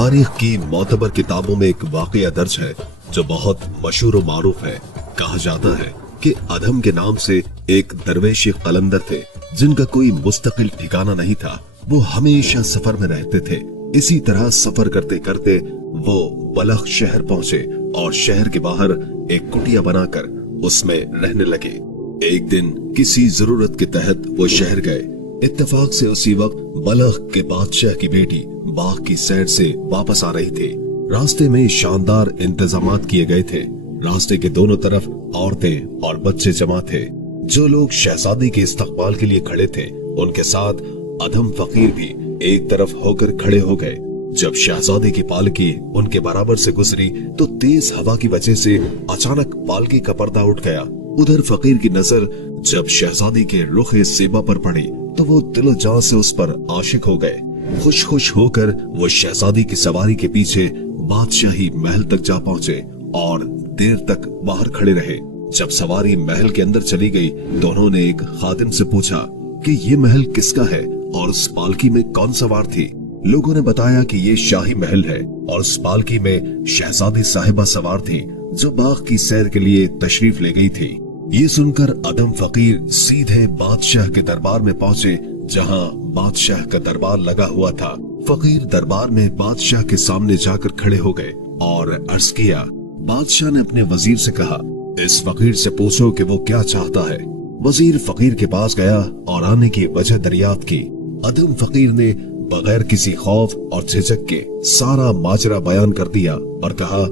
तारीख की मोतबर किताबों में एक वाकया दर्ज है जो बहुत मशहूर और मारूफ है। कहा जाता है कि अधम के नाम से एक दरवेश कलंदर थे जिनका कोई मुस्तकिल ठिकाना नहीं था। वो हमेशा सफर में रहते थे। इसी तरह सफर करते करते वो बलख शहर पहुंचे और शहर के बाहर एक कुटिया बनाकर उसमें रहने लगे। एक दिन किसी जरूरत के तहत वो शहर गए। इत्तेफाक से उसी वक्त बलख के बादशाह की बेटी बाग की सैर से वापस आ रही थी। रास्ते में शानदार इंतजामात किए गए थे। रास्ते के दोनों तरफ औरतें और बच्चे जमा थे। जो लोग शहजादी के इस्तकबाल के लिए खड़े थे उनके साथ अधम फकीर भी एक तरफ होकर खड़े हो गए। जब शहजादी की पालकी उनके बराबर से गुजरी तो तेज हवा की वजह से अचानक पालकी का पर्दा उठ गया। उधर फकीर की नजर जब शहजादी के रुखे सेबा पर पड़ी तो वो दिलो जान से उस पर आशिक हो गए। खुश खुश होकर वो शहजादी की सवारी के पीछे बादशाही महल तक जा पहुंचे और देर तक बाहर खड़े रहे। जब सवारी महल के अंदर चली गई तो उन्होंने एक खादिम से पूछा कि ये महल किसका है और उस पालकी में कौन सवार थी। लोगों ने बताया कि ये शाही महल है और उस पालकी में शहजादी साहिबा सवार थी जो बाग की सैर के लिए तशरीफ ले गई थी। ये सुनकर अदम फकीर सीधे बादशाह के दरबार में पहुंचे जहां बादशाह का दरबार लगा हुआ था। फकीर दरबार में बादशाह के सामने जाकर खड़े हो गए और अर्ज किया। बादशाह ने अपने वजीर से कहा, इस फकीर से पूछो कि वो क्या चाहता है। वजीर फकीर के पास गया और आने की वजह दरियाफ्त की। अदम फकीर ने बगैर किसी खौफ और झिझक के सारा माजरा बयान कर दिया और कहा,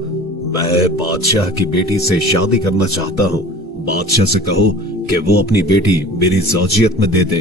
मैं बादशाह की बेटी से शादी करना चाहता हूँ। बादशाह से कहो कि वो अपनी बेटी मेरी ज़ौजियत में दे दे।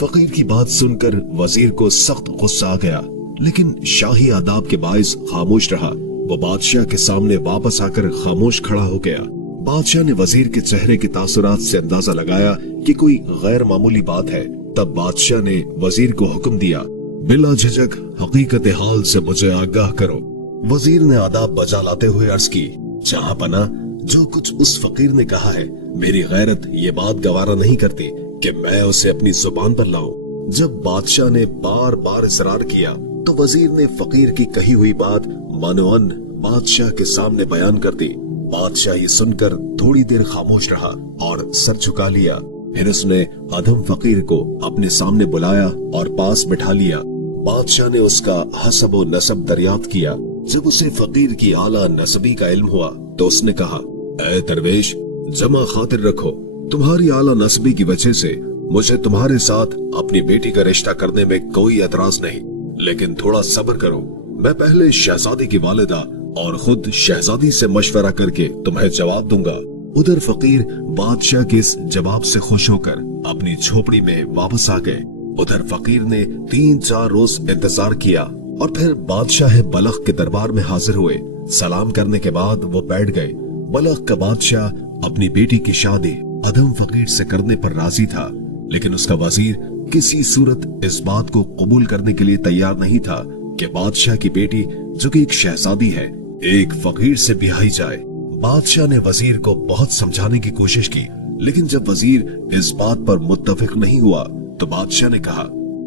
फकीर की बात सुनकर वजीर को सख्त गुस्सा आ गया, लेकिन शाही आदाब के बाइस खामोश रहा। वो बादशाह के सामने वापस आकर खामोश खड़ा हो गया। बादशाह ने वजीर के चेहरे के तासुरात से अंदाजा लगाया कि कोई गैर मामूली बात है। तब बादशाह ने वजीर को हुक्म दिया, बिला झिझक हकीकत हाल से मुझे आगाह करो। वजीर ने आदाब बजा लाते हुए अर्ज की, जहां पना जो कुछ उस फकीर ने कहा है मेरी गैरत ये बात गवारा नहीं करती कि मैं उसे अपनी जुबान पर लाऊं। जब बादशाह ने बार बार इसरार किया तो वजीर ने फकीर की कही हुई बात मानोअन बादशाह के सामने बयान कर दी। बादशाह ये सुनकर थोड़ी देर खामोश रहा और सर झुका लिया। फिर उसने अधम फकीर को अपने सामने बुलाया और पास बिठा लिया। बादशाह ने उसका हसब व नसब दरियाफ्त किया। जब उसे फकीर की आला नसबी का इल्म हुआ तो उसने कहा, ऐ दरवेश, जमा खातिर रखो, तुम्हारी आला नसबी की वजह से मुझे तुम्हारे साथ अपनी बेटी का रिश्ता करने में कोई एतराज नहीं, लेकिन थोड़ा सब्र करो। मैं पहले शहजादी की वालिदा और खुद शहजादी से मशवरा करके तुम्हें जवाब दूंगा। उधर फकीर बादशाह के इस जवाब से खुश होकर अपनी झोपड़ी में वापस आ गए। उधर फकीर ने 3-4 रोज इंतजार किया और फिर बादशाह बलख के दरबार में हाजिर हुए। सलाम करने के बाद वो बैठ गए। बलख का बादशाह अपनी बेटी की शादी अधम फकीर से करने पर राजी था, लेकिन उसका वजीर किसी सूरत इस बात को कबूल करने के लिए तैयार नहीं था कि बादशाह की बेटी जो कि एक शहजादी है एक फकीर से ब्याही जाए। बादशाह ने वजीर को बहुत समझाने की कोशिश की, लेकिन जब वजीर इस बात पर मुत्तफिक नहीं हुआ तो बादशाह ने कहा,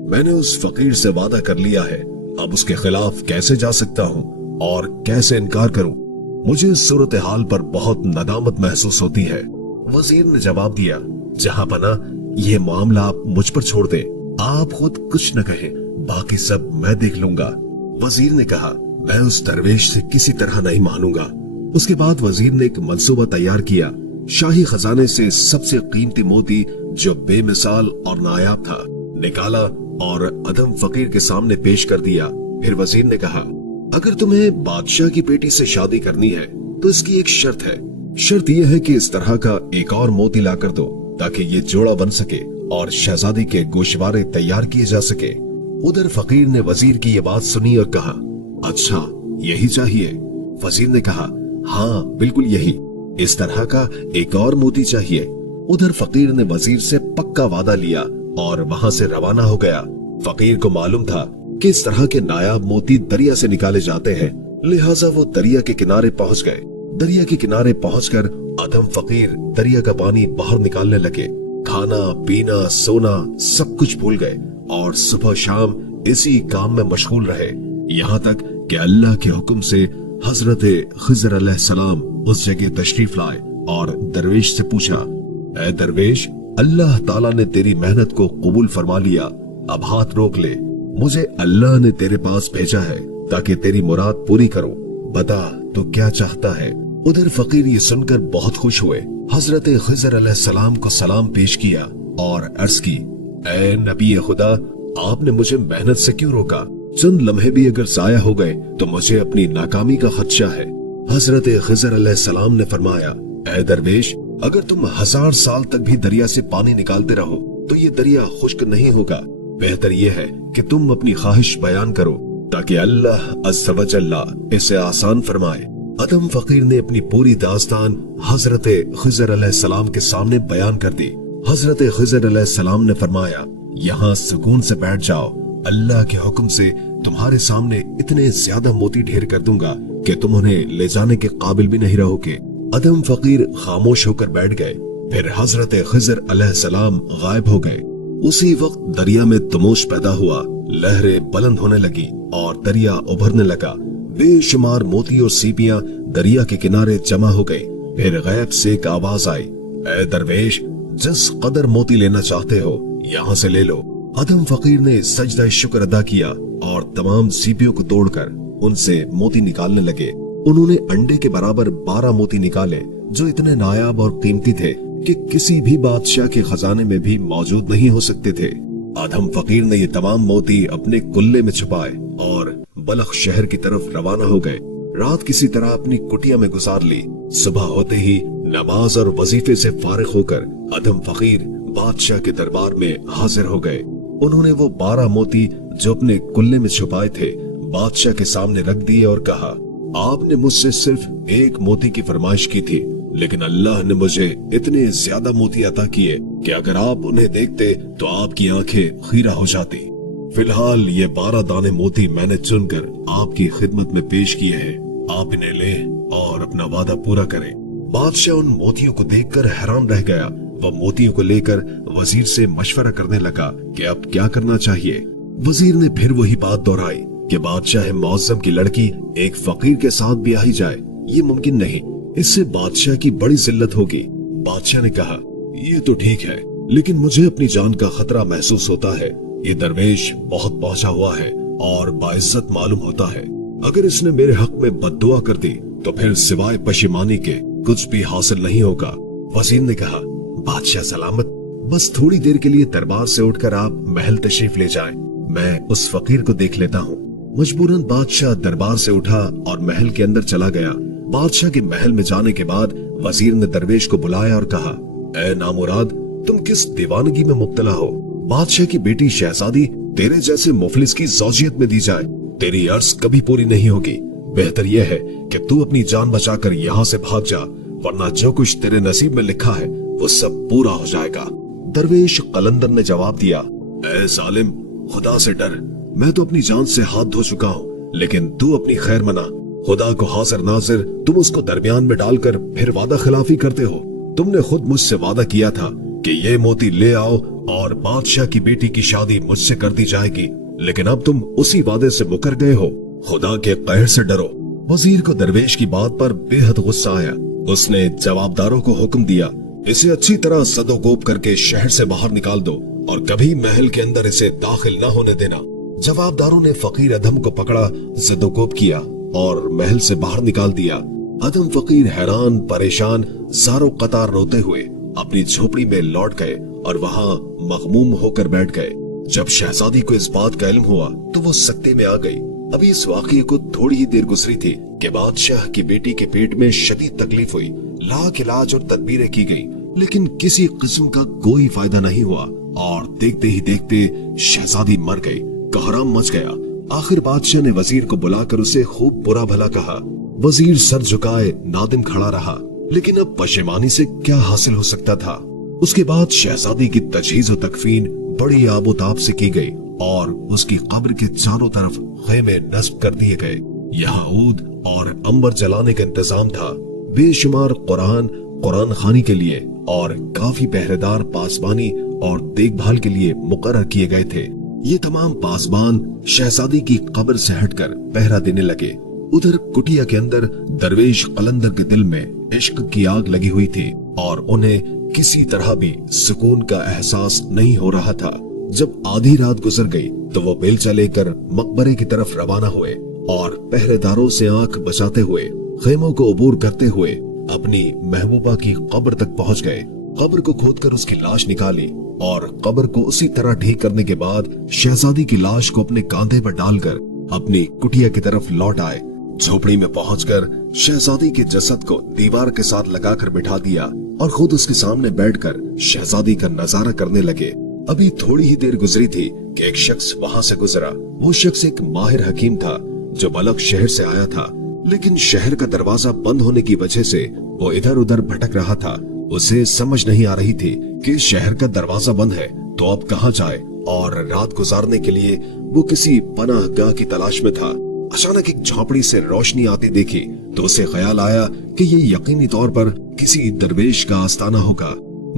मैंने उस फकीर से वादा कर लिया है, अब उसके खिलाफ कैसे जा सकता हूँ और कैसे इनकार करूँ। मुझे इस सूरत हाल पर बहुत नदामत महसूस होती है। वजीर ने जवाब दिया, जहां पना ये मामला आप मुझ पर छोड़ दे, आप खुद कुछ न कहें, बाकी सब मैं देख लूंगा। वजीर ने कहा, मैं उस दरवेश से किसी तरह नहीं मानूंगा। उसके बाद वजीर ने एक मंसूबा तैयार किया। शाही खजाने से सबसे कीमती मोती जो बेमिसाल और नायाब था निकाला और अधम फकीर के सामने पेश कर दिया। फिर वजीर ने कहा, अगर तुम्हें बादशाह की बेटी से शादी करनी है तो इसकी एक शर्त है। शर्त यह है कि इस तरह का एक और मोती ला कर दो ताकि ये जोड़ा बन सके और शहजादी के गोशवारे तैयार किए जा सके। उधर फकीर ने वजीर की ये बात सुनी और कहा, अच्छा यही चाहिए। वजीर ने कहा, हाँ बिल्कुल यही, इस तरह का एक और मोती चाहिए। उधर फकीर ने वजीर से पक्का वादा लिया और वहां से रवाना हो गया। फकीर को मालूम था कि इस तरह के नायाब मोती दरिया से निकाले जाते हैं, लिहाजा वो दरिया के किनारे पहुंच गए। दरिया के किनारे पहुंचकर अधम फकीर दरिया का पानी बाहर निकालने लगे। खाना पीना सोना सब कुछ भूल गए और सुबह शाम इसी काम में मशगूल रहे, यहाँ तक کہ اللہ के हुक्म से हजरत खिज़र अलैहिस्सलाम उस जगह तशरीफ लाए और दरवेश से पूछा, ऐ दरवेश, अल्लाह ताला ने तेरी मेहनत को कबूल फरमा लिया, अब हाथ रोक ले। मुझे अल्लाह ने तेरे पास भेजा है ताकि तेरी मुराद पूरी करूं। बता तो क्या चाहता है। उधर फकीर ये सुनकर बहुत खुश हुए, हजरत खिज़र अलैहिस्सलाम को सलाम पेश किया और अर्ज की, ऐ नबी खुदा, आपने मुझे मेहनत से क्यों रोका? चंद लम्हे भी अगर जाया हो गए तो मुझे अपनी नाकामी का खदशा है। हजरत खिज़र अलैहिस्सलाम ने फरमाया, ऐ दरवेश, अगर तुम 1000 साल तक भी दरिया से पानी निकालते रहो तो ये दरिया खुश्क नहीं होगा। बेहतर ये है कि तुम अपनी ख्वाहिश बयान करो ताकि अल्लाह अज़्ज़ व जल्ला इसे आसान फरमाए। अदम फकीर ने अपनी पूरी दास्तान हजरत खिज़र अलैहिस्सलाम के सामने बयान कर दी। हजरत खिज़र अलैहिस्सलाम ने फरमाया, यहाँ सुकून से बैठ जाओ, अल्लाह के हुक्म से तुम्हारे सामने इतने ज्यादा मोती ढेर कर दूंगा कि तुम उन्हें ले जाने के काबिल भी नहीं रहोगे। अदम फकीर खामोश होकर बैठ गए। फिर हजरत खिज़र अलैहिस्सलाम गायब हो गए। उसी वक्त दरिया में तमोश पैदा हुआ, लहरें बुलंद होने लगी और दरिया उभरने लगा। बेशुमार मोती और सीपियां दरिया के किनारे जमा हो गई। फिर गैब से एक आवाज आई, ऐ दरवेश, जिस कदर मोती लेना चाहते हो यहाँ से ले लो। अदम फकीर ने सजदा शुक्र अदा किया और तमाम सीपियों को तोड़कर उनसे मोती निकालने लगे। उन्होंने अंडे के बराबर 12 मोती निकाले जो इतने नायाब और कीमती थे कि किसी भी बादशाह के खजाने में भी मौजूद नहीं हो सकते थे। अदम फकीर ने ये तमाम मोती अपने कुल्ले में छुपाए और बलख शहर की तरफ रवाना हो गए। रात किसी तरह अपनी कुटिया में गुजार ली। सुबह होते ही नमाज और वजीफे से फारिग होकर अदम फकीर बादशाह के दरबार में हाजिर हो गए। उन्होंने वो 12 मोती जो अपने कुल्ले में छुपाए थे बादशाह के सामने रख दिए और कहा, आपने मुझसे सिर्फ एक मोती की फरमाइश की थी, लेकिन अल्लाह ने मुझे इतने ज्यादा मोती अता किए कि अगर आप उन्हें देखते तो आपकी आंखें खीरा हो जाती। फिलहाल ये 12 दाने मोती मैंने चुनकर आपकी खिदमत में पेश किए हैं। आप इन्हें लें और अपना वादा पूरा करें। बादशाह उन मोतियों को देखकर हैरान रह गया। वह मोतियों को लेकर वजीर से मशवरा करने लगा कि अब क्या करना चाहिए। वजीर ने फिर वही बात दोहराई कि बादशाह मौज़म की लड़की एक फकीर के साथ भी आई जाए, ये मुमकिन नहीं, इससे बादशाह की बड़ी जिल्लत होगी। बादशाह ने कहा, ये तो ठीक है, लेकिन मुझे अपनी जान का खतरा महसूस होता है। ये दरवेश बहुत पहुंचा हुआ है और बाइज्जत मालूम होता है। अगर इसने मेरे हक में बद्दुआ कर दी तो फिर सिवाय पशिमानी के कुछ भी हासिल नहीं होगा। वजीर ने कहा, बादशाह सलामत, बस थोड़ी देर के लिए दरबार से उठकर आप महल तशरीफ ले जाएं। मैं उस फकीर को देख लेता हूँ। मजबूरन बादशाह दरबार से उठा और महल के अंदर चला गया। बादशाह के महल में जाने के बाद वजीर ने दरवेश को बुलाया और कहा, ऐ नामुराद, तुम किस दीवानगी में मुब्तला हो? बादशाह की बेटी शहजादी तेरे जैसे मुफलिस की ज़ौजियत में दी जाए, तेरी अर्ज कभी पूरी नहीं होगी। बेहतर यह है कि तू अपनी जान बचाकर यहाँ से भाग जा, वरना जो कुछ तेरे नसीब में लिखा है वो सब पूरा हो जाएगा। दरवेश कलंदर ने जवाब दिया, ऐ जालिम, खुदा से डर, मैं तो अपनी जान से हाथ धो चुका हूँ, लेकिन तू अपनी खैर मना। खुदा को हाजिर नाजिर तुम उसको दरमियान में डालकर फिर वादा खिलाफी करते हो। तुमने खुद मुझसे वादा किया था कि ये मोती ले आओ और बादशाह की बेटी की शादी मुझसे कर दी जाएगी, लेकिन अब तुम उसी वादे से मुकर गए हो। खुदा के कहर से डरो। वजीर को दरवेश की बात पर बेहद गुस्सा आया। उसने जवाबदारों को हुक्म दिया, इसे अच्छी तरह सदोकोप करके शहर से बाहर निकाल दो और कभी महल के अंदर इसे दाखिल न होने देना। जवाबदारों ने फकीर अदम को पकड़ा, सदोकोप किया और महल से बाहर निकाल दिया। अदम फकीर हैरान परेशान ज़ारो कतार रोते हुए अपनी झोपड़ी में लौट गए और वहाँ मगमूम होकर बैठ गए। जब शहजादी को इस बात का इल्म हुआ तो वो सकते में आ गई। अभी इस वाक़ये को थोड़ी ही देर गुजरी थी कि बादशाह की बेटी के पेट में शदीद तकलीफ हुई। लाख इलाज और तदबीरें की गई, लेकिन किसी किस्म का कोई फायदा नहीं हुआ और देखते ही देखते शहजादी मर गई। कहराम मच गया। आखिर बादशाह ने वजीर को बुलाकर उसे खूब बुरा भला कहा। वजीर सर झुकाए नादिम खड़ा रहा, लेकिन अब पशेमानी से क्या हासिल हो सकता था। उसके बाद शहजादी की तजहीज और तकफीन बड़ी आबोताब से की गई और उसकी कब्र के चारों तरफ खेमे नस्ब कर दिए गए। यहाँ ऊद और अंबर जलाने का इंतजाम था। बेशुमार कुरान खानी के लिए और काफी पहरेदार पासबानी और देखभाल के लिए मुकर्रर किए गए थे। ये तमाम पासबान शहजादी की कब्र से हटकर पहरा देने लगे। उधर कुटिया के अंदर दरवेश कलंदर के दिल में इश्क की आग लगी हुई थी और उन्हें किसी तरह भी सुकून का एहसास नहीं हो रहा था। जब आधी रात गुजर गई तो वो बेलचा लेकर मकबरे की तरफ रवाना हुए और पहरेदारों से आंख बचाते हुए खेमों को अबूर करते हुए अपनी महबूबा की कब्र तक पहुंच गए। कब्र को खोदकर उसकी लाश निकाली और कब्र को उसी तरह ढेक करने के बाद शहजादी की लाश को अपने कांधे पर डालकर अपनी कुटिया की तरफ लौट आए। झोपड़ी में पहुंचकर शहजादी के जसद को दीवार के साथ लगाकर बिठा दिया और खुद उसके सामने बैठकर शहजादी का नजारा करने लगे। अभी थोड़ी ही देर गुजरी थी कि एक शख्स वहां से गुजरा। वो शख्स एक माहिर हकीम था जो बलख शहर से आया था, लेकिन शहर का दरवाजा बंद होने की वजह से वो इधर उधर भटक रहा था। उसे समझ नहीं आ रही थी कि शहर का दरवाजा बंद है तो अब कहाँ जाए, और रात गुजारने के लिए वो किसी पनाहगाह की तलाश में था। अचानक एक झोपड़ी से रोशनी आती देखी तो उसे ख्याल आया कि ये यकीनी तौर पर किसी दरवेश का आस्ताना होगा।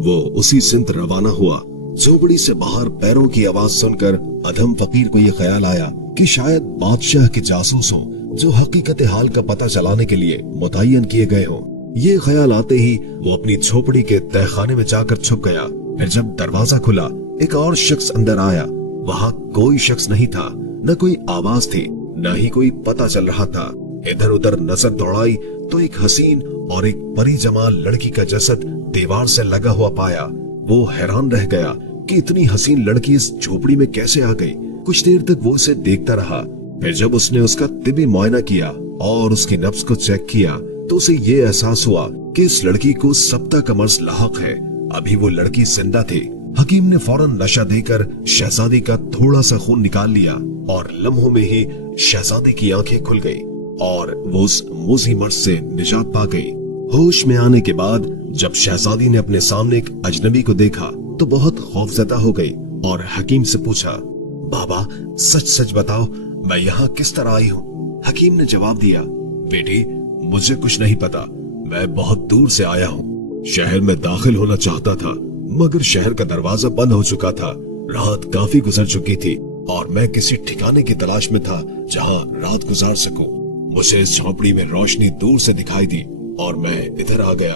वो उसी सिमत रवाना हुआ। झोपड़ी से बाहर पैरों की आवाज सुनकर अधम फकीर को ये ख्याल आया कि शायद बादशाह के जासूस हों जो हकीकत हाल का पता चलाने के लिए मुतय्यन किए गए हों। ये ख्याल आते ही वो अपनी झोपड़ी के तहखाने में जाकर छुप गया। फिर जब दरवाजा खुला एक और शख्स अंदर आया। वहाँ कोई शख्स नहीं था, न कोई आवाज थी, न ही कोई पता चल रहा था। इधर उधर नजर दौड़ाई तो एक हसीन और एक परी जमाल लड़की का जसद दीवार से लगा हुआ पाया। वो हैरान रह गया कि इतनी हसीन लड़की इस झोपड़ी में कैसे आ गई। कुछ देर तक वो उसे देखता रहा। फिर जब उसने उसका तिबी मुआयना किया और उसकी नब्ज को चेक किया तो उसे ये एहसास हुआ कि इस लड़की को सब्ता का मर्ज लाहक है। अभी वो लड़की जिंदा थी। हकीम ने फौरन नशा देकर शहजादी का थोड़ा सा खून निकाल लिया और लम्हों में ही शहजादी की आंखें खुल गई और वो उस मूजी मर्ज से निजात पा गई। होश में आने के बाद जब शहजादी ने अपने सामने एक अजनबी को देखा तो बहुत खौफजदा हो गई और हकीम से पूछा, बाबा सच सच बताओ मैं यहाँ किस तरह आई हूँ? हकीम ने जवाब दिया, बेटी मुझे कुछ नहीं पता, मैं बहुत दूर से आया हूँ। शहर में दाखिल होना चाहता था मगर शहर का दरवाजा बंद हो चुका था। रात काफी गुजर चुकी थी और मैं किसी ठिकाने की तलाश में था जहाँ रात गुजार सकूं। मुझे इस झोपड़ी में रोशनी दूर से दिखाई दी और मैं इधर आ गया।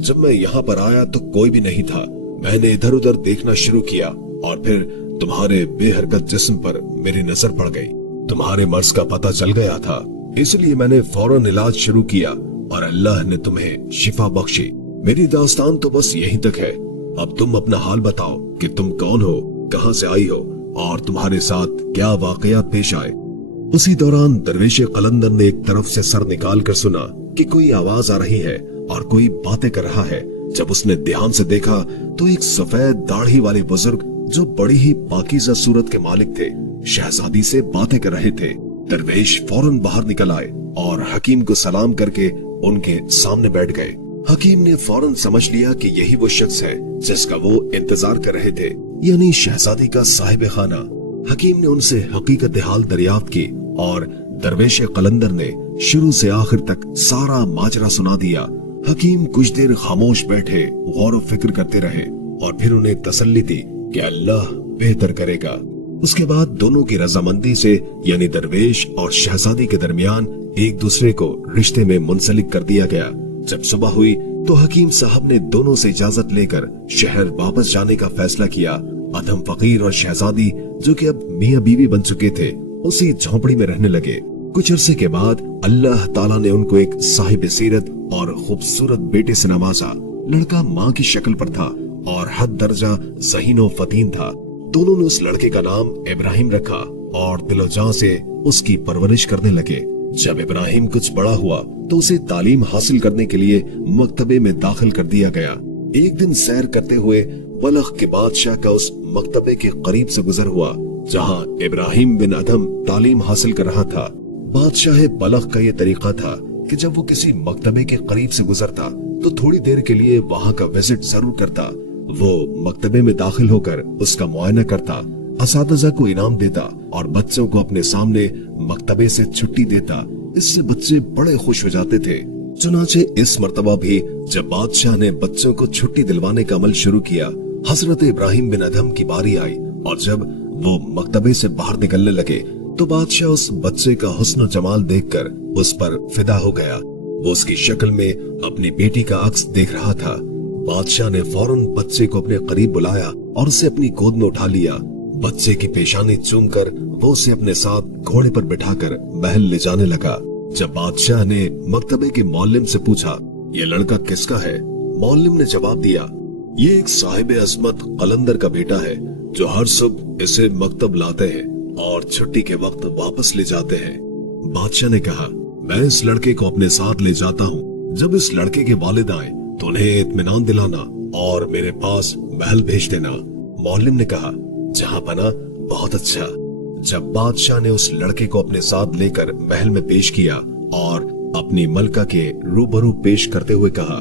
जब मैं यहाँ पर आया तो कोई भी नहीं था। मैंने इधर उधर देखना शुरू किया और फिर तुम्हारे बेहरकत जिस्म पर मेरी नजर पड़ गई। तुम्हारे मर्ज का पता चल गया था, इसलिए मैंने फौरन इलाज शुरू किया और अल्लाह ने तुम्हें शिफा बख्शी। मेरी दास्तान तो बस यहीं तक है। अब तुम अपना हाल बताओ कि तुम कौन हो, कहां से आई हो और तुम्हारे साथ क्या वाकयात पेश आए। उसी दौरान दरवेश कलंदर ने एक तरफ से सर निकाल कर सुना कि कोई आवाज आ रही है और कोई बातें कर रहा है। जब उसने ध्यान से देखा तो एक सफेद दाढ़ी वाले बुजुर्ग जो बड़ी ही पाकीज़ा सूरत के मालिक थे शहजादी से बातें कर रहे थे। दरवेश फौरन बाहर निकल आए और हकीम को सलाम करके उनके सामने बैठ गए। हकीम ने फौरन समझ लिया कि यही वो शख्स है जिसका वो इंतजार कर रहे थे, यानी शहजादी का साहिब खाना। हकीम ने उनसे हकीकत हाल दरियाफ्त की और दरवेश कलंदर ने शुरू से आखिर तक सारा माजरा सुना दिया। हकीम कुछ देर खामोश बैठे गौर व फिक्र करते रहे और फिर उन्हें तसल्ली दी कि अल्लाह बेहतर करेगा। उसके बाद दोनों की रजामंदी से यानी दरवेश और शहजादी के दरमियान एक दूसरे को रिश्ते में मुंसलिक कर दिया गया। जब सुबह हुई तो हकीम साहब ने दोनों से इजाजत लेकर शहर वापस जाने का फैसला किया। अधम फकीर और शहजादी जो कि अब मियां बीवी बन चुके थे उसी झोपड़ी में रहने लगे। कुछ अरसे के बाद अल्लाह ताला ने उनको एक साहिब सीरत और खूबसूरत बेटे से नवाजा। लड़का माँ की शक्ल पर था और हद दर्जा ज़हीन व फतीन था। दोनों ने उस लड़के का नाम इब्राहिम रखा और दिलो जान से उसकी परवरिश करने लगे। जब इब्राहिम कुछ बड़ा हुआ तो उसे तालीम हासिल करने के लिए मकतबे में दाखिल कर दिया गया। एक दिन सैर करते हुए बलख के बादशाह का उस मकतबे के करीब से गुजर हुआ जहाँ इब्राहिम बिन अदम तालीम हासिल कर रहा था। बादशाह बलख का ये तरीका था कि जब वो किसी मकतबे के करीब से गुजरता तो थोड़ी देर के लिए वहाँ का विजिट जरूर करता। वो मकतबे में दाखिल होकर उसका मुआयना करता, असातिज़ा को इनाम देता और बच्चों को अपने सामने मकतबे से छुट्टी देता। इससे बच्चे बड़े खुश हो जाते थे। चुनाचे इस मर्तबा भी जब बादशाह ने बच्चों को छुट्टी दिलवाने का अमल शुरू किया, हजरत इब्राहिम बिन अदम की बारी आई और जब वो मकतबे से बाहर निकलने लगे तो बादशाह उस बच्चे का हुस्न जमाल देखकर उस पर फिदा हो गया। वो उसकी शक्ल में अपनी बेटी का अक्स देख रहा था। बादशाह ने फौरन बच्चे को अपने करीब बुलाया और उसे अपनी गोद में उठा लिया। बच्चे की पेशानी चूमकर वो उसे अपने साथ घोड़े पर बिठाकर महल ले जाने लगा। जब बादशाह ने मकतबे के मौल्लिम से पूछा, ये लड़का किसका है? मौल्लिम ने जवाब दिया, ये एक साहिब अजमत कलंदर का बेटा है जो हर सुबह इसे मकतब लाते हैं और छुट्टी के वक्त वापस ले जाते हैं। बादशाह ने कहा, मैं इस लड़के को अपने साथ ले जाता हूँ। जब इस लड़के के वालिद आए तो उन्हें इत्मीनान दिलाना और मेरे पास महल भेज देना। मौल्लिम ने कहा, जहाँ बना बहुत अच्छा। जब बादशाह ने उस लड़के को अपने साथ लेकर महल में पेश किया और अपनी मलका के रूबरू पेश करते हुए कहा,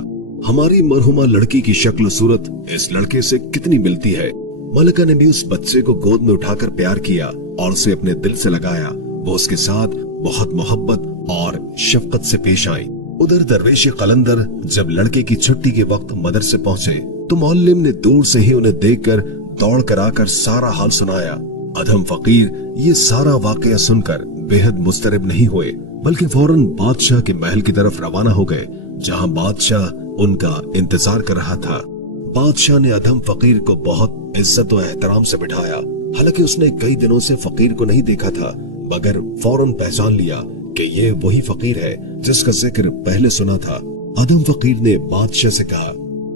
हमारी मरहुमा लड़की की शक्ल सूरत इस लड़के से कितनी मिलती है। मलका ने भी उस बच्चे को गोद में उठाकर प्यार किया और उसे अपने दिल से लगाया। वो उसके साथ बहुत मोहब्बत और शफकत से पेश आई। उधर दरवेश कलंदर जब लड़के की छुट्टी के वक्त मदरसे पहुंचे तो मौल्लिम ने दूर से ही उन्हें देखकर दौड़ कर आकर सारा हाल सुनाया। अधम फकीर ये सारा वाकया सुनकर बेहद मुस्तरब नहीं हुए, बल्कि फौरन बादशाह के महल की तरफ रवाना हो गए, जहां बादशाह उनका इंतजार कर रहा था। बादशाह ने अधम फकीर को बहुत इज्जत और एहतराम से बिठाया। हालांकि उसने कई दिनों से फकीर को नहीं देखा था, मगर फौरन पहचान लिया कि ये वही फकीर है जिसका जिक्र पहले सुना था। अधम फकीर ने बादशाह से कहा,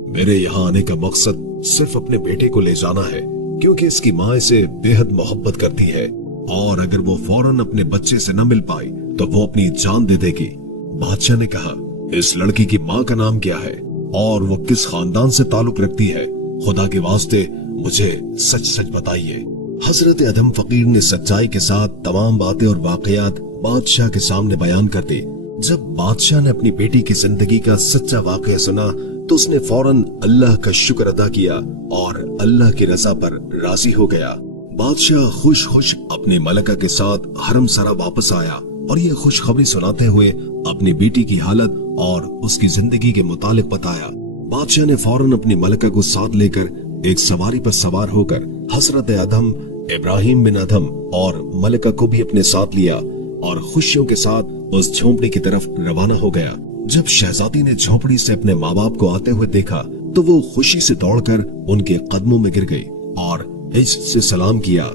मेरे यहाँ आने का मकसद सिर्फ अपने बेटे को ले जाना है, क्योंकि इसकी माँ इसे बेहद मोहब्बत करती है और अगर वो फौरन अपने बच्चे से न मिल पाई तो वो अपनी जान दे देगी। बादशाह ने कहा, इस लड़की की माँ का नाम क्या है और वो किस खानदान से ताल्लुक रखती है? खुदा के वास्ते मुझे सच सच बताइए। हजरत अधम फकीर ने सच्चाई के साथ तमाम बातें और वाकयात बादशाह के सामने बयान कर दी। जब बादशाह ने अपनी बेटी की जिंदगी का सच्चा वाकया सुना तो उसने फौरन अल्लाह का शुक्र अदा किया और अल्लाह की रजा पर राजी हो गया। बादशाह खुश खुश अपनी मलका के साथ हरम सरा वापस आया और ये खुशखबरी सुनाते हुए अपनी बेटी की हालत और उसकी जिंदगी के मुतालिक बताया। बादशाह ने फौरन अपनी मलका को साथ लेकर एक सवारी पर सवार होकर हजरत अधम, इब्राहिम बिन अधम और मलका को भी अपने साथ लिया और खुशियों के साथ उस झोंपड़ी की तरफ रवाना हो गया। जब शहजादी ने झोंपड़ी से अपने माँ बाप को आते हुए देखा तो वो खुशी से दौड़कर उनके कदमों में गिर गई और इज्जत से सलाम किया।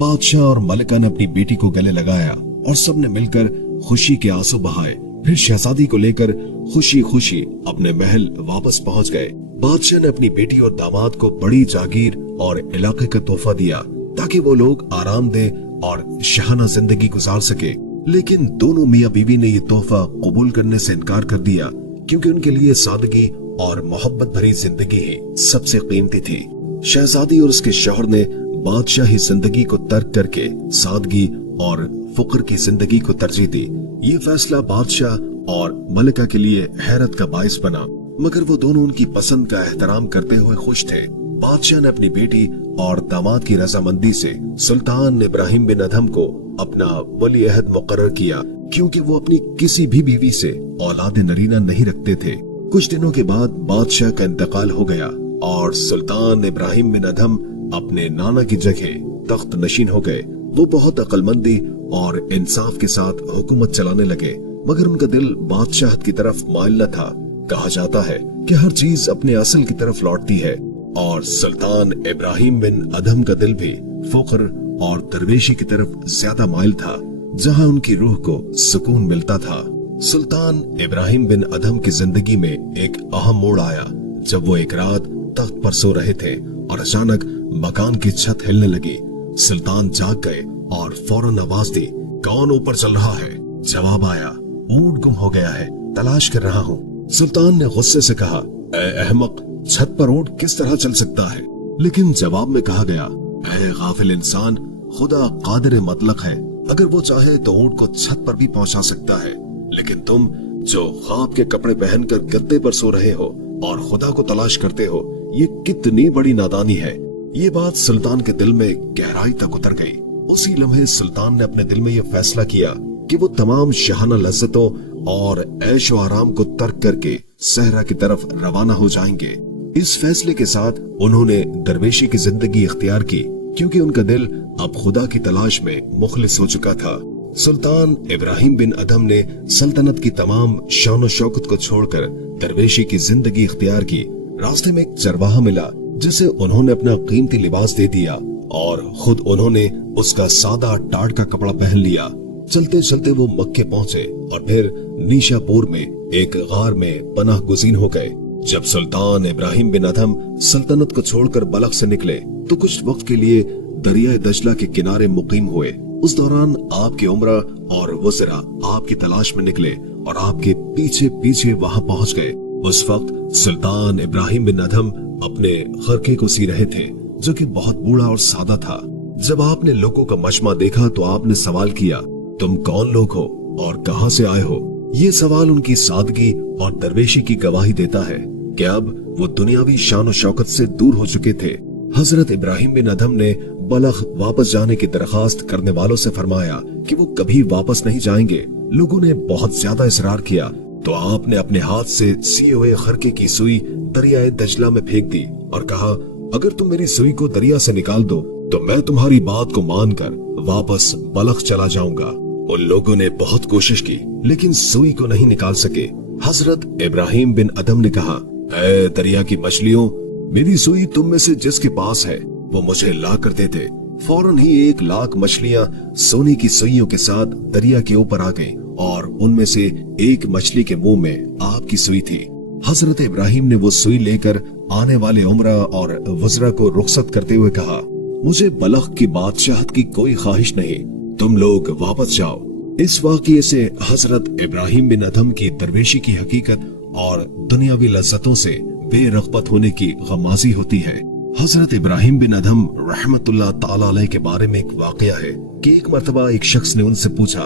बादशाह और मलका ने अपनी बेटी को गले लगाया और सबने मिलकर खुशी के आंसू बहाए। फिर शहजादी को लेकर खुशी खुशी अपने महल वापस पहुंच गए। बादशाह ने अपनी बेटी और दामाद को बड़ी जागीर और इलाके का तोहफा दिया ताकि वो लोग आराम दे और शाहाना जिंदगी गुजार सके, लेकिन दोनों मियाँ बीवी ने ये तोहफा कबूल करने से इनकार कर दिया, क्योंकि उनके लिए सादगी और मोहब्बत भरी जिंदगी ही सबसे कीमती थी। शहजादी और उसके शौहर ने बादशाही जिंदगी को तर्क करके सादगी और फुकर की जिंदगी को तरजीह दी। ये फैसला बादशाह और मलिका के लिए हैरत का बाइस बना, मगर वो दोनों उनकी पसंद का एहतराम करते हुए खुश थे। बादशाह ने अपनी बेटी और दामाद की रजामंदी से सुल्तान इब्राहिम बिन अधम को अपना वली अहद मुकर्रर किया, क्योंकि वो अपनी किसी भी बीवी से औलाद नरीना नहीं रखते थे। कुछ दिनों के बाद बादशाह का इंतकाल हो गया और सुल्तान इब्राहिम बिन अधम अपने नाना की जगह तख्त नशीन हो गए। वो बहुत अक्लमंदी और इंसाफ के साथ हुकूमत चलाने लगे, मगर उनका दिल बादशाहत की तरफ माइल न था। कहा जाता है कि हर चीज अपने असल की तरफ लौटती है, और सुल्तान इब्राहिम बिन अधम का दिल भी फुकर और दरवेशी की तरफ ज्यादा माइल था, जहां उनकी रूह को सुकून मिलता था। सुल्तान इब्राहिम बिन अधम की जिंदगी में एक अहम मोड़ आया जब वो एक रात तख्त पर सो रहे थे और अचानक मकान की छत हिलने लगी। सुल्तान जाग गए और फौरन आवाज दी, कौन ऊपर चल रहा है? जवाब आया, ऊंट गुम हो गया है, तलाश कर रहा हूँ। सुल्तान ने गुस्से से कहा, ए अहमक, छत पर ऊंट किस तरह चल सकता है? लेकिन जवाब में कहा गया, ए गाफिल इंसान, खुदा कादिर मतलक है, अगर वो चाहे तो ऊंट को छत पर भी पहुंचा सकता है, लेकिन तुम जो ख्वाब के कपड़े पहनकर गद्दे पर सो रहे हो और खुदा को तलाश करते हो, ये कितनी बड़ी नादानी है। ये बात सुल्तान के दिल में गहराई तक उतर गई। उसी लम्हे सुल्तान ने अपने दिल में यह फैसला किया कि वो तमाम शाहाना लज्जतों और ऐशो आराम को तर्क करके सहरा की तरफ रवाना हो जाएंगे। इस फैसले के साथ उन्होंने दरवेशी की जिंदगी इख्तियार की, क्योंकि उनका दिल अब खुदा की तलाश में मुखलिस हो चुका था। सुल्तान इब्राहिम बिन अदहम ने सल्तनत की तमाम शान और शौकत को छोड़कर दरवेशी की जिंदगी इख्तियार की। रास्ते में एक चरवाहा मिला जिसे उन्होंने अपना कीमती लिबास दे दिया और खुद उन्होंने उसका सादा टाट का कपड़ा पहन लिया। चलते चलते वो मक्के पहुंचे और फिर नीशापुर में एक गार में पनाह गुज़ीन हो गए। जब सुल्तान इब्राहिम बिन अदहम सल्तनत को छोड़कर बलख से निकले तो कुछ वक्त के लिए दरिया दजला के किनारे मुकीम हुए। उस दौरान आपके उमरा और वज़रा आपकी तलाश में निकले और आपके पीछे पीछे वहां पहुंच गए। उस वक्त सुल्तान इब्राहिम बिन अदहम अपने खरके को सी रहे थे जो कि बहुत बूढ़ा और सादा था। जब आपने लोगों का मजमा देखा तो आपने सवाल किया, तुम कौन लोग हो और कहां से आए हो? ये सवाल उनकी सादगी और दरवेशी की गवाही देता है कि अब वो दुनियावी शान और शौकत से दूर हो चुके थे। हजरत इब्राहिम बिन अदहम ने बलख वापस जाने की दरखास्त करने वालों से फरमाया कि वो कभी वापस नहीं जाएंगे। लोगों ने बहुत ज्यादा इसरार किया तो आपने अपने हाथ से सिए हुए खरके की सुई दरियाए दजला में फेंक दी और कहा, अगर तुम मेरी सुई को दरिया से निकाल दो तो मैं तुम्हारी बात को मानकर वापस बलख चला जाऊंगा। उन लोगों ने बहुत कोशिश की लेकिन सुई को नहीं निकाल सके। हजरत इब्राहिम बिन अदहम ने कहा, ऐ दरिया की मछलियों, मेरी सुई तुम में से जिसके पास है वो मुझे ला कर दे दे। फौरन ही 1 लाख मछलियां सोने की सुइयों के साथ दरिया के ऊपर आ गईं और उनमें से एक मछली के मुंह में आपकी सुई थी। हजरत इब्राहिम ने वो सुई लेकर आने वाले उमरा और वज़रा को रुखसत करते हुए कहा, मुझे बलख की बादशाहत की कोई ख्वाहिश नहीं, तुम लोग वापस जाओ। इस वाक़ये से हजरत इब्राहिम बिन अदहम की दरवेशी की हकीकत और दुनियावी लज्जतों से बेरग़बत होने की गमाज़ी होती है। हजरत इब्राहिम बिन अदहम रहमतुल्लाह ताला अलैह के बारे में एक वाक़या है कि एक मर्तबा एक शख्स ने उनसे पूछा,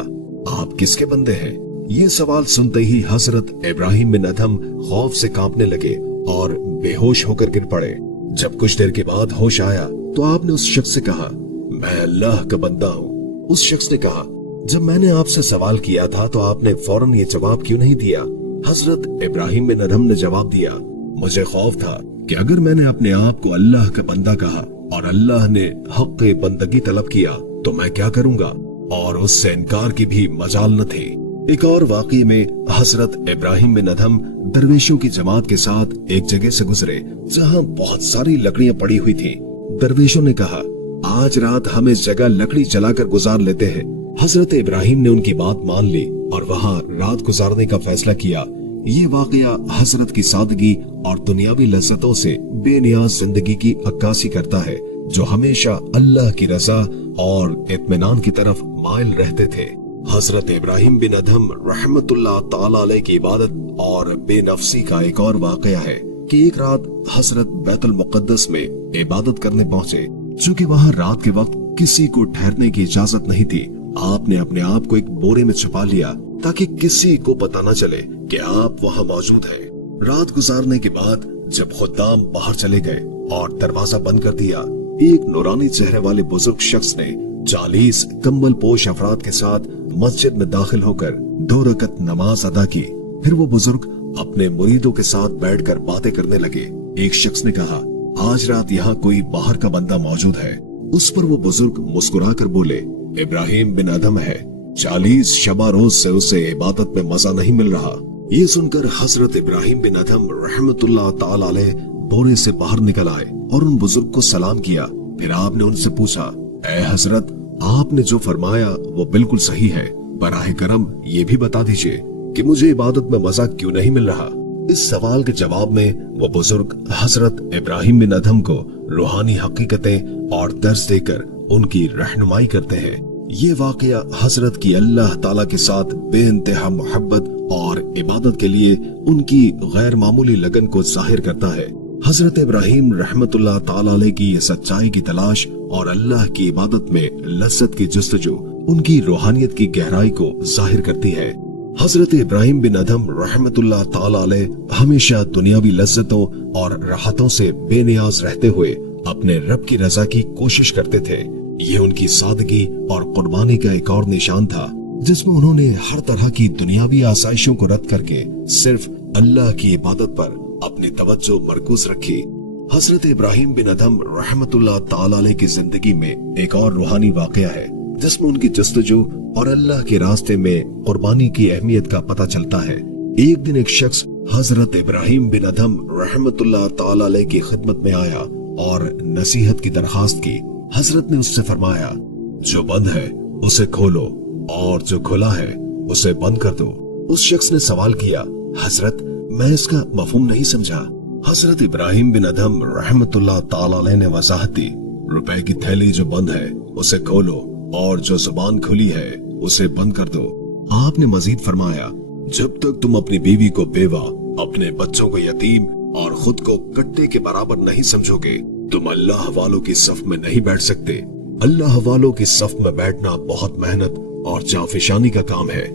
आप किसके बंदे हैं? ये सवाल सुनते ही हजरत इब्राहिम बिन अदहम खौफ से कांपने लगे और बेहोश होकर गिर पड़े। जब कुछ देर के बाद होश आया तो आपने उस शख्स से कहा, मैं अल्लाह का बंदा हूँ। उस शख्स ने कहा, जब मैंने आपसे सवाल किया था तो आपने फौरन ये जवाब क्यों नहीं दिया? हजरत इब्राहिम बिन अदहम ने जवाब दिया, मुझे खौफ था कि अगर मैंने अपने आप को अल्लाह का बंदा कहा और अल्लाह ने हक़ बंदगी तलब किया तो मैं क्या करूंगा, और उससे इनकार की भी मजाल न थी। एक और वाक़ये में हजरत इब्राहिम बिन अदहम दरवेशों की जमात के साथ एक जगह से गुजरे जहां बहुत सारी लकड़ियां पड़ी हुई थी। दरवेशों ने कहा, आज रात हम इस जगह लकड़ी जलाकर गुजार लेते हैं। हजरत इब्राहिम ने उनकी बात मान ली और वहां रात गुजारने का फैसला किया। ये वाक़या हजरत की सादगी और दुनियावी लज्जतों से बेनियाज जिंदगी की अक्कासी करता है, जो हमेशा अल्लाह की रजा और इत्मीनान की तरफ माइल रहते थे। हजरत इब्राहिम बिन अदहम रहमतुल्लाह ताला अलैह की इबादत और बेनफ्सी का एक और वाक़या है कि एक रात हजरत बैतुल मुक़द्दस में इबादत करने पहुंचे। चूँकि वहाँ रात के वक्त किसी को ठहरने की इजाजत नहीं थी, आपने अपने आप को एक बोरे में छुपा लिया ताकि किसी को पता न चले कि आप वहाँ मौजूद हैं। रात गुजारने के बाद जब खुद्दाम बाहर चले गए और दरवाजा बंद कर दिया, एक नूरानी चेहरे वाले बुजुर्ग शख्स ने 40 कंबल पोश अफराद के साथ मस्जिद में दाखिल होकर 2 रकत नमाज अदा की। फिर वो बुजुर्ग अपने मुरीदों के साथ बैठकर बातें करने लगे। एक शख्स ने कहा, आज रात यहाँ कोई बाहर का बंदा मौजूद है। उस पर वो बुजुर्ग मुस्कुरा कर बोले, इब्राहिम बिन अदहम है, 40 शबा रोज से उसे इबादत में मजा नहीं मिल रहा। ये सुनकर हजरत इब्राहिम बिन अदहम रहमतुल्लाह ताला अलैह बोरे से बाहर निकल आए और उन बुजुर्ग को सलाम किया। फिर आपने उनसे पूछा, ऐ हजरत, आपने जो फरमाया वो बिल्कुल सही है, बराह करम ये भी बता दीजिए कि मुझे इबादत में मजा क्यों नहीं मिल रहा। इस सवाल के जवाब में वो बुजुर्ग हजरत इब्राहिम बिन अदहम को रूहानी हकीकतें और दर्स देकर उनकी रहनुमाई करते हैं। ये वाकया हजरत की अल्लाह ताला के साथ बेइंतहा मोहब्बत और इबादत के लिए उनकी गैर मामूली लगन को जाहिर करता है। हजरत इब्राहिम रहमतुल्लाह ताला अलैह की ये सच्चाई की तलाश और अल्लाह की इबादत में लज्जत की जुस्तजू उनकी रूहानियत की गहराई को जाहिर करती है। हजरत इब्राहिम बिन अदहम रहमतुल्लाह ताला अलैह हमेशा दुनियावी लज्जतों और राहतों से बेनियाज रहते हुए अपने रब की रजा की कोशिश करते थे। ये उनकी सादगी और कुर्बानी का एक और निशान था, जिसमें उन्होंने हर तरह की दुनियावी आसाइशों को रद्द करके सिर्फ अल्लाह की इबादत पर अपनी तवज्जो मरकूज रखी। हजरत इब्राहिम बिन अदहम रहमतुल्लाह ताला अलैह की जिंदगी में एक और रूहानी वाकया है जिसमें उनकी जस्तजू और अल्लाह के रास्ते में कुर्बानी की अहमियत का पता चलता है। एक दिन एक शख्स हजरत इब्राहिम बिन अदहम रहमतुल्लाह ताला अलैह की खिदमत में आया और नसीहत की दरखास्त की। हजरत ने उससे फरमाया, जो बंद है उसे खोलो और जो खुला है उसे बंद कर दो। उस शख्स ने सवाल किया, हजरत मैं इसका मफहूम नहीं समझा। हजरत इब्राहिम बिन अदहम रहमतुल्लाह ताला अलैह ने वजाहत दी, रुपए की थैली जो बंद है उसे खोलो और जो जुबान खुली है उसे बंद कर दो। आपने मजीद फरमाया, जब तक तुम अपनी बीवी को बेवा, अपने बच्चों को यतीम और खुद को कट्टे के बराबर नहीं समझोगे, तुम अल्लाह वालों की सफ में नहीं बैठ सकते। अल्लाह वालों की सफ में बैठना बहुत मेहनत और जाफिशानी का काम है।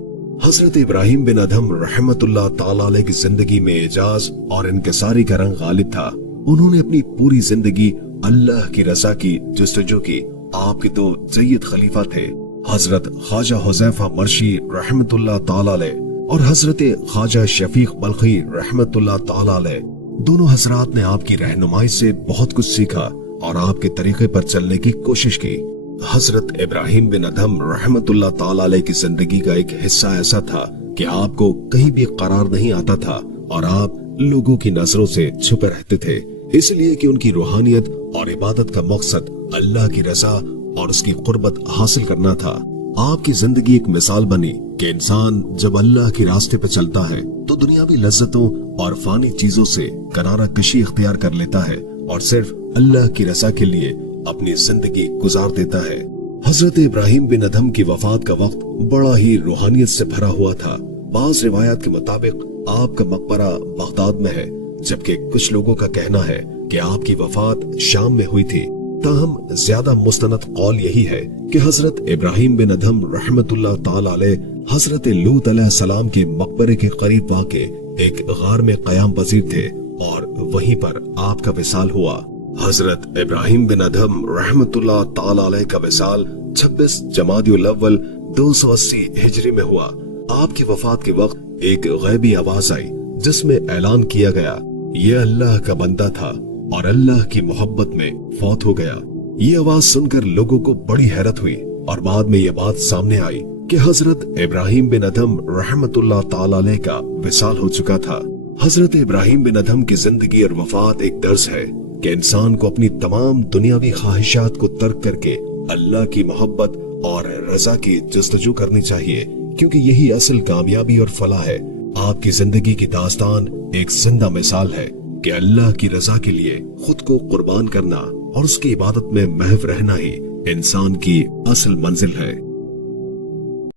हजरत इब्राहिम बिन अदहम रहमतुल्लाह ताला अलैह की जिंदगी में एजाज और इनकिसारी का रंग गालिब था। उन्होंने अपनी पूरी जिंदगी अल्लाह की रज़ा की जस्तजू की। आपके दो जय्यद खलीफा थे, हजरत ख्वाजा हुज़ैफा मर्शी रहमतुल्लाह ताला अलैह और हजरत ख्वाजा शफीक बल्खी रहमतुल्लाह ताला अलैह। दोनों हजरात ने आपकी रहनुमाई से बहुत कुछ सीखा और आपके तरीके पर चलने की कोशिश की। हजरत इब्राहिम बिन अदहम रहमतुल्लाह ताला अलैह की जिंदगी का एक हिस्सा ऐसा था कि आपको कहीं भी करार नहीं आता था और आप लोगों की नजरों से छुपे रहते थे, इसलिए कि उनकी रूहानियत और इबादत का मकसद अल्लाह की रजा और उसकी कुर्बत हासिल करना था। आपकी जिंदगी एक मिसाल बनी कि इंसान जब अल्लाह के रास्ते पे चलता है तो दुनियावी लज्जतों और फानी चीजों से किनारा कशी इख्तियार कर लेता है और सिर्फ अल्लाह की रजा के लिए अपनी जिंदगी गुजार देता है। हजरत इब्राहिम बिन अदहम की वफात का वक्त बड़ा ही रूहानियत से भरा हुआ था। बाज़ रिवायात के मुताबिक आपका मकबरा बगदाद में है, जबकि कुछ लोगों का कहना है कि आपकी वफात शाम में हुई थी। ताहम ज्यादा मुस्तनद कौल यही है कि हजरत इब्राहिम बिन अदहम रहमतुल्लाह ताला अलैह हजरत लूत अलैहिस्सलाम के मकबरे के करीब वाक़े एक गार में क़याम पजीर थे और वहीं पर आपका विसाल हुआ। हजरत इब्राहिम बिन अदहम रहमतुल्लाह ताला अलैह का विसाल 26 जमादिउल अव्वल 280 हिजरी में हुआ। आपकी वफात के वक्त एक गैबी आवाज आई जिसमें ऐलान किया गया, ये अल्लाह का बंदा था और अल्लाह की मोहब्बत में फौत हो गया। ये आवाज सुनकर लोगों को बड़ी हैरत हुई और बाद में ये बात सामने आई कि हजरत इब्राहिम बिन अदहम रहमतुल्लाह ताला अलैह का विसाल हो चुका था। हजरत इब्राहिम बिन अदहम की जिंदगी और वफात एक दर्स है कि इंसान को अपनी तमाम दुनियावी ख्वाहिशात को तर्क करके अल्लाह की मोहब्बत और रजा की जस्तजू करनी चाहिए, क्योंकि यही असल कामयाबी और फलाह है। आपकी जिंदगी की दास्तान एक जिंदा मिसाल है कि अल्लाह की रजा के लिए खुद को कुर्बान करना और उसकी इबादत में महव रहना ही इंसान की असल मंजिल है।